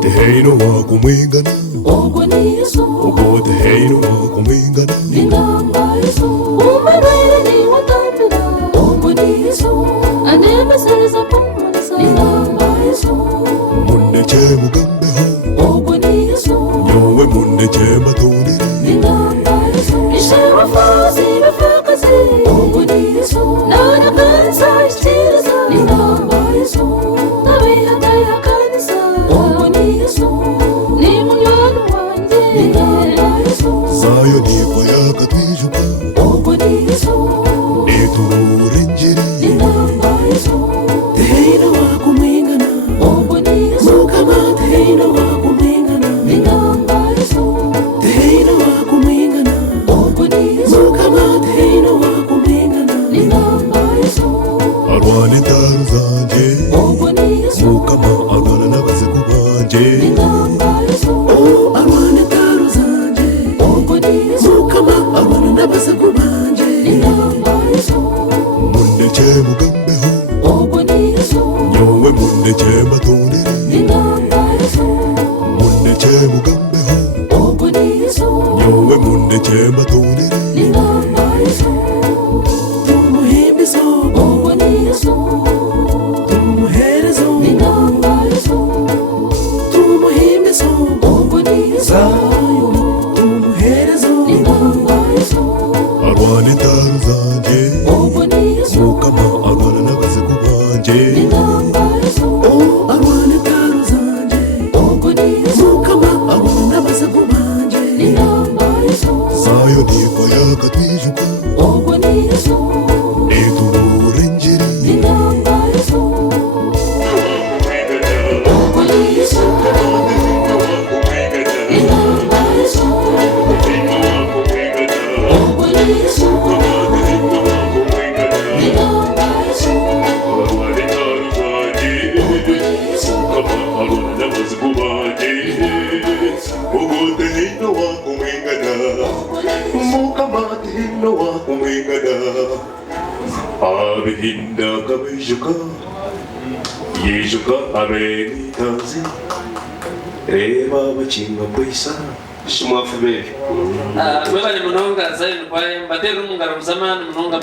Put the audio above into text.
Terreino wa kumwingana Ogo terreino wa kumwingana Munne che mugambeho Nyowe munne che matunira Nana kansa istiriza Sayo nipo yakatwijuka Niturenjeri Terreino wa kumwingana Mukama terreino wa kumwingana Terreino wa kumwingana Mukama terreino wa kumwingana Arwane taru zanje Mukama arwana nabaseku banje Arwane taru zanje Mukama arwana nabaseku banje Munne che mugambeho Nyowe munne che matunira Munne che mugambeho Nyowe munne che matunira Tumuhimbiso Tumuherezo Tumuhimbiso Sayo Tumuherezo Arwane taru zanje Mukama arwana nabaseku banje Arwane taru zanje Mukama arwana nabaseku banje Sayo nipo yakatwijuka Niturenjeri Abihinda kabijuka Yijuka abeni tazi Reba bachinga mpwisa Shimwafu bebe Webale munonga zaini kwa mbateru munga ramzamani munonga